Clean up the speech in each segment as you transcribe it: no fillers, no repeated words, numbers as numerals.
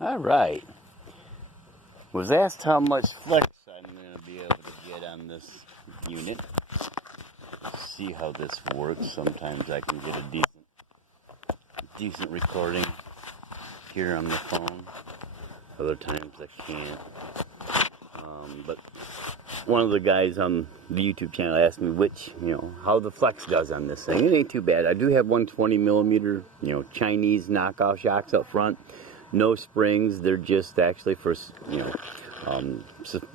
All right. Was asked how much flex I'm going to be able to get on this unit. See how this works. Sometimes I can get a decent recording here on the phone. Other times I can't. But one of the guys on the YouTube channel asked me how the flex does on this thing. It ain't too bad. I do have 120 millimeter, Chinese knockoff shocks up front. No springs. They're just actually for,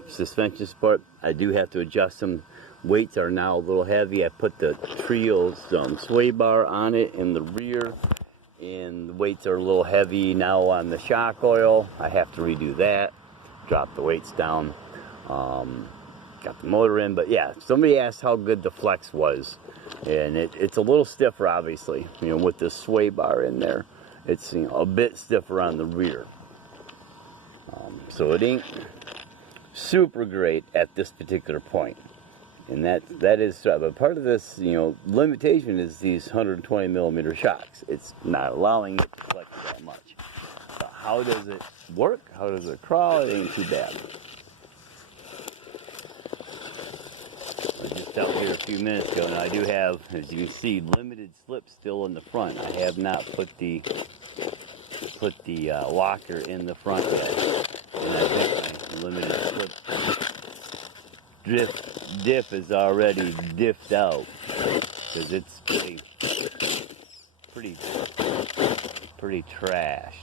suspension support. I do have to adjust them. Weights are now a little heavy. I put the Trio's sway bar on it in the rear, and the weights are a little heavy now on the shock oil. I have to redo that. Drop the weights down. Got the motor in, but yeah, somebody asked how good the flex was, and it's a little stiffer, obviously, with the sway bar in there. It's a bit stiffer on the rear, so it ain't super great at this particular point, and that is. But part of this, limitation is these 120 millimeter shocks. It's not allowing it to flex that much. So how does it work? How does it crawl? It ain't too bad. Just out here a few minutes ago, and I do have, as you can see, limited slip still in the front. I have not put the locker in the front yet, and I think my limited slip diff is already diffed out because it's pretty trashed.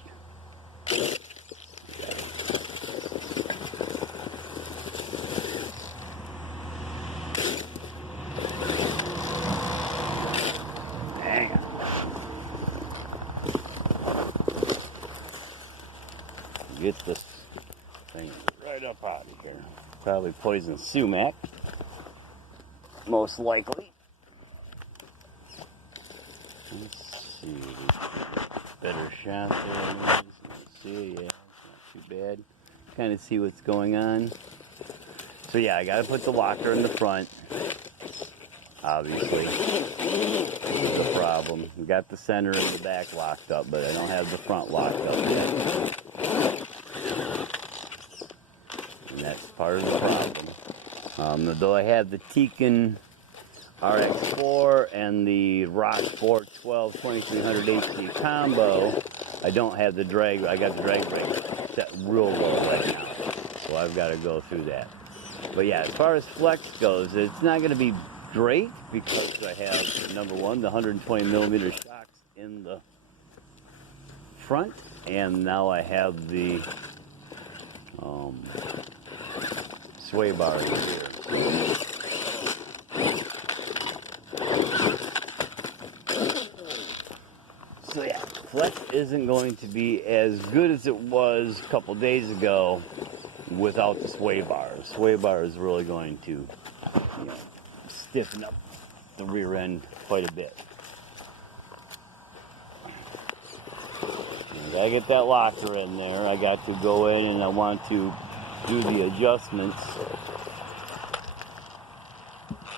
Get this thing right up out of here. Probably poison sumac, most likely. Let's see, better shot there. Let's see, yeah, not too bad. Kind of see what's going on. So yeah, I gotta put the locker in the front. Obviously, this is the problem. We got the center and the back locked up, but I don't have the front locked up yet. And that's part of the problem. Though I have the Tekin RX4 and the Rock 412 2300 HD combo, I don't have the drag. I got the drag brake set real low right now, so I've got to go through that. But yeah, as far as flex goes, it's not going to be great because I have, number one, the 120 millimeter shocks in the front, and now I have the sway bar in here. So yeah, flex isn't going to be as good as it was a couple days ago without the sway bar. The sway bar is really going to, stiffen up the rear end quite a bit. I get that locker in there. I got to go in and I want to do the adjustments.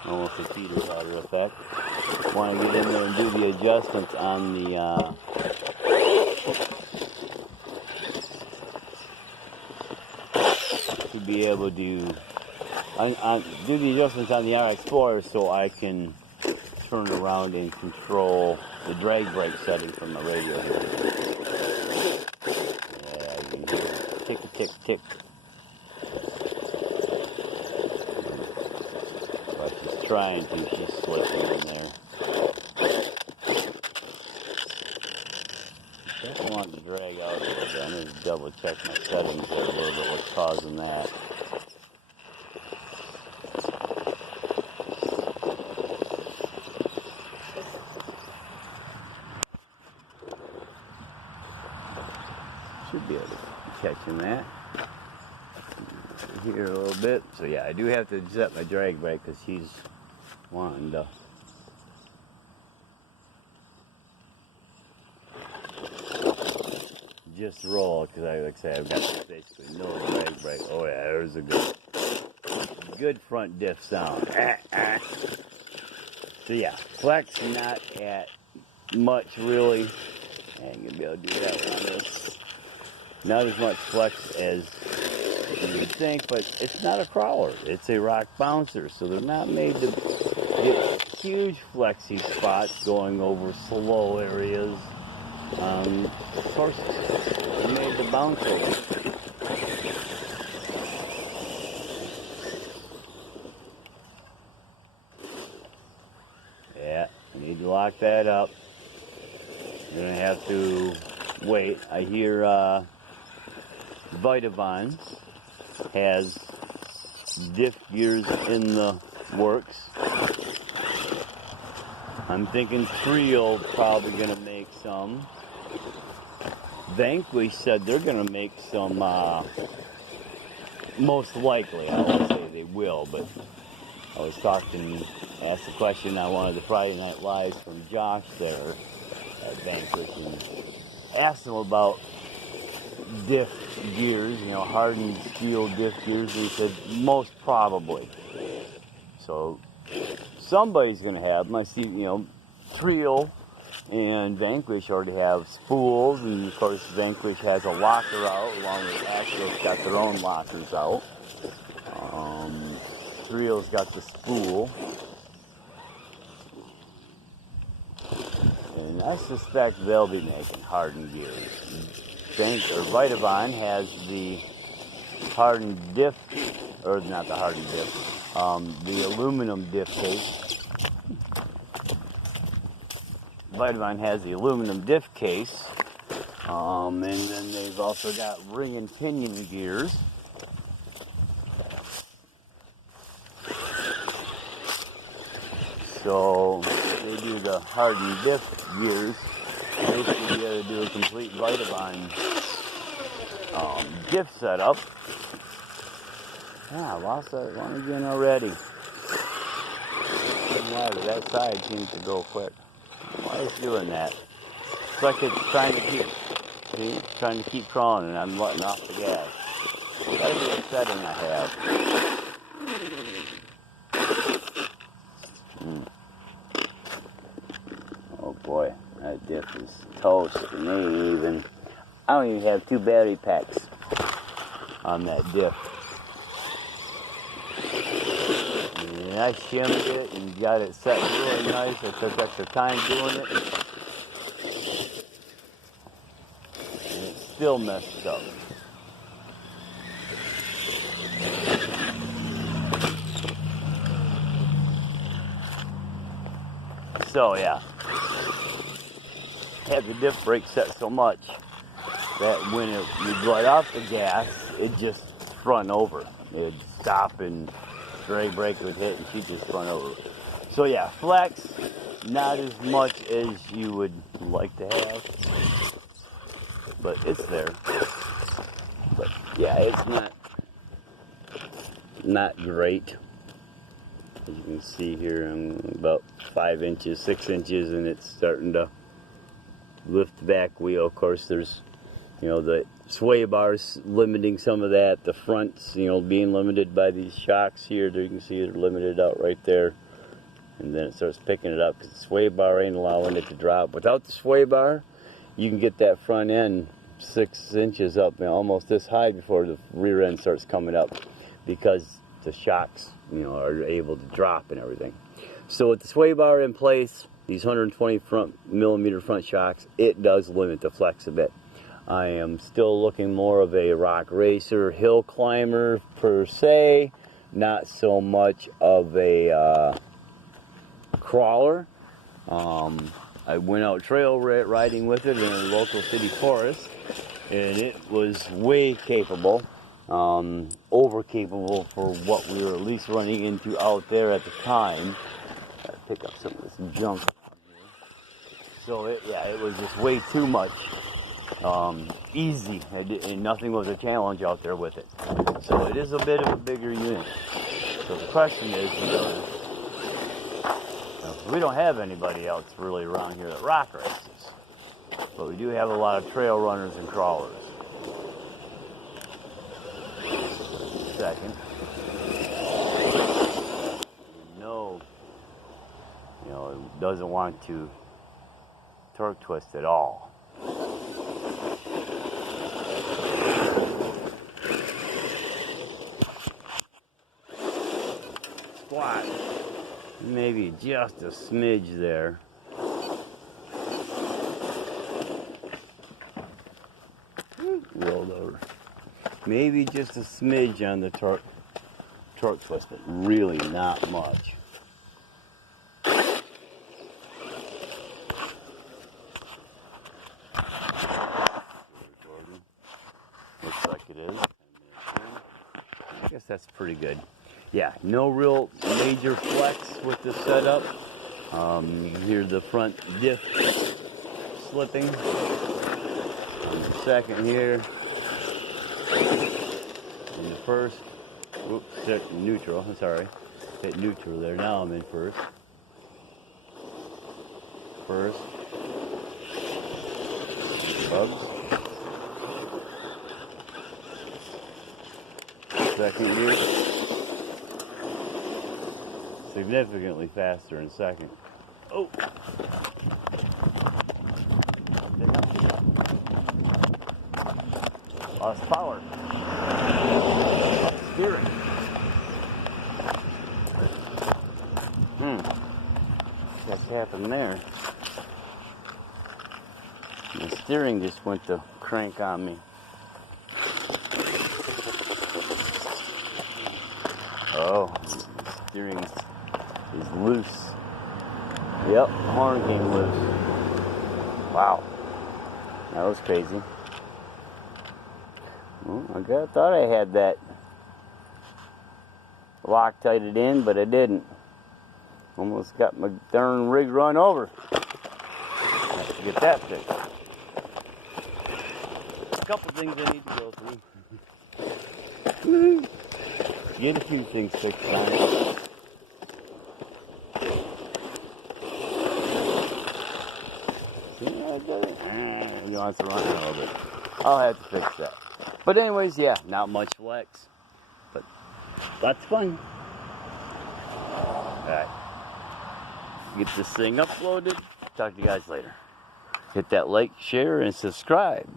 Almost a feeder powder effect. I want to get in there and do the adjustments on the to be able to do the adjustments on the RX4 so I can turn around and control the drag brake setting from the radio here. Yeah, you can hear it. Tick, tick, tick. But she's trying to, she's slipping in there. Doesn't want to drag out a little bit. I need to double check my settings there a little bit, what's causing that. Should be able to catch him that. Here a little bit. So yeah, I do have to set my drag brake because he's wanting to. Just roll because like I say, I've got basically no drag brake. Oh yeah, there's a good front diff sound. So yeah, flex not at much really. I ain't gonna be able to do that one on this. not as much flex as you would think, but it's not a crawler. It's a rock bouncer, so they're not made to get huge flexy spots going over slow areas. Of course, they're made to bounce over. Yeah, you need to lock that up. You're going to have to wait. I hear Vitavon has diff gears in the works. I'm thinking Trio probably going to make some. Vanquish said they're going to make some, most likely. I won't say they will, but I was asked a question on one of the Friday Night Lives from Josh there at Vanquish, and asked him about diff gears, hardened steel diff gears. He said most probably. So somebody's going to have them. I see, Trio and Vanquish already have spools, and of course Vanquish has a locker out, along with Axial's got their own lockers out. Trio's got the spool. And I suspect they'll be making hardened gears. Vitavon has the hardened diff, or not the hardened diff, the aluminum diff case. Vitavon has the aluminum diff case, and then they've also got ring and pinion gears. So they do the hardened diff gears. Basically, you got to do a complete Vitavon diff setup. I lost that one again already. That side seems to go quick. Why is it doing that? It's like it's trying to keep crawling, and I'm letting off the gas. That'd be a setting I have. Oh boy, that diff is toast to me even. I don't even have 2 battery packs on that diff. And I shimmed it and got it set really nice. I took extra time doing it. And it's still messed up. So yeah, had the diff brake set so much that when you let off the gas, it just front over. It'd stop and drag brake would hit and she'd just front over. So yeah, flex, not as much as you would like to have, but it's there. But yeah, it's not great. As you can see here, I'm about 5 inches, 6 inches, and it's starting to lift the back wheel. Of course, there's, the sway bars limiting some of that. The fronts, being limited by these shocks here. There you can see they're limited out right there. And then it starts picking it up because the sway bar ain't allowing it to drop. Without the sway bar, you can get that front end 6 inches up, almost this high before the rear end starts coming up, because the shocks, are able to drop and everything. So with the sway bar in place, these 120 millimeter front shocks, it does limit the flex a bit. I am still looking more of a rock racer, hill climber per se, not so much of a crawler. I went out trail riding with it in a local city forest, and it was way capable. Over capable for what we were at least running into out there at the time. Gotta pick up some of this junk. So it was just way too much. Easy, and nothing was a challenge out there with it. So it is a bit of a bigger unit. So the question is, we don't have anybody else really around here that rock races, but we do have a lot of trail runners and crawlers. Second, it doesn't want to torque twist at all. maybe just a smidge there. Rolled over. Maybe just a smidge on the torque twist, but really not much. Looks like it is. I guess that's pretty good. Yeah, no real major flex with the setup. You can hear the front diff slipping. On the second here. In the first. Oops, neutral. I'm sorry. Hit neutral there. Now I'm in first. First. Bubs. Second gear. Significantly faster in second. Oh! Lost power. Lost steering. What's happened there? The steering just went to crank on me. Oh, the steering is loose. Yep, horn came loose. Wow, that was crazy. Well, I thought I had that Loctited in, but I didn't. Almost got my darn rig run over. Have to get that fixed. A couple things I need to go through. Get a few things fixed on it. He wants to run a little bit. I'll have to fix that. But anyways, yeah, not much flex. But lots of fun. Alright. Get this thing uploaded. Talk to you guys later. Hit that like, share, and subscribe.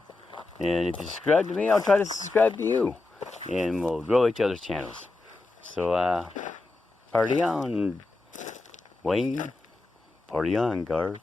And if you subscribe to me, I'll try to subscribe to you. And we'll grow each other's channels. So, party on, Wayne. Party on, Garth.